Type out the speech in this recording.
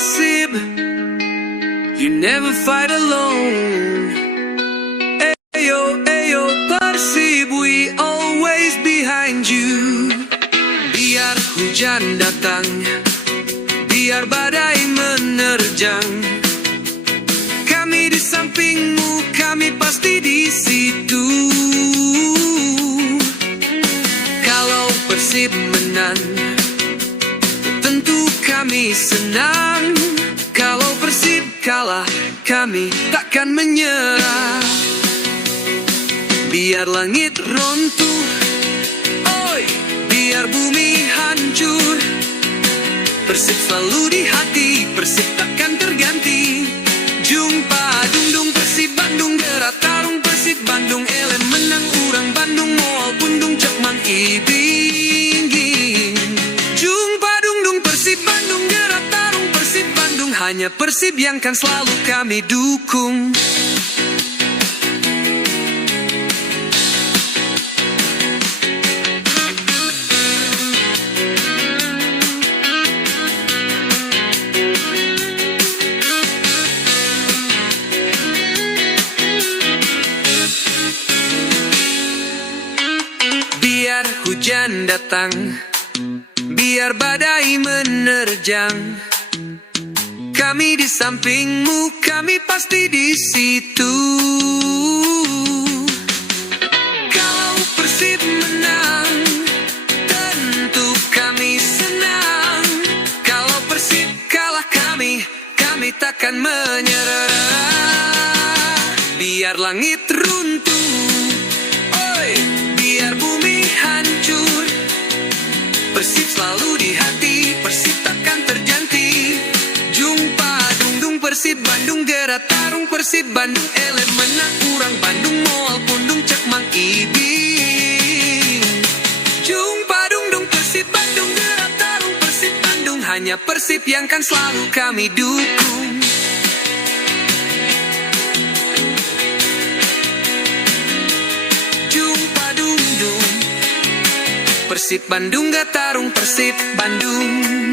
Persib, you never fight alone. Ayo, ayo Persib, we always behind you. Biar hujan datang, biar badai menerjang, kami di sampingmu, kami pasti di situ. Kalau Persib menang, tentu kami senang. Kalau Persib kalah, kami takkan menyerah. Biar langit runtuh, oi, biar bumi hancur, Persib selalu di hati, Persib takkan terganti. Jumpa dung-dung Persib Bandung, gerak tarung Persib Bandung, elem menang urang Bandung, moal pundung cek mang ibing. Jumpa dung-dung Persib Bandung, gerak tarung Persib Bandung, hanya Persib yang kan selalu kami dukung. Biar hujan datang, biar badai menerjang, kami di sampingmu, kami pasti di situ. Kalau Persib menang, tentu kami senang. Kalau Persib kalah, kami takkan menyerah. Biar langit runtuh, oi, biar bumi hancur, Persib selalu di hati, Persib takkan terganti. Jumpa dung-dung Persib Bandung, gerak tarung Persib Bandung, elem menang urang Bandung, moal pundung cek mang ibing. Jumpa dung-dung Persib Bandung, gerak tarung Persib Bandung, hanya Persib yang kan selalu kami dukung. Persib Bandung, gak tarung Persib Bandung.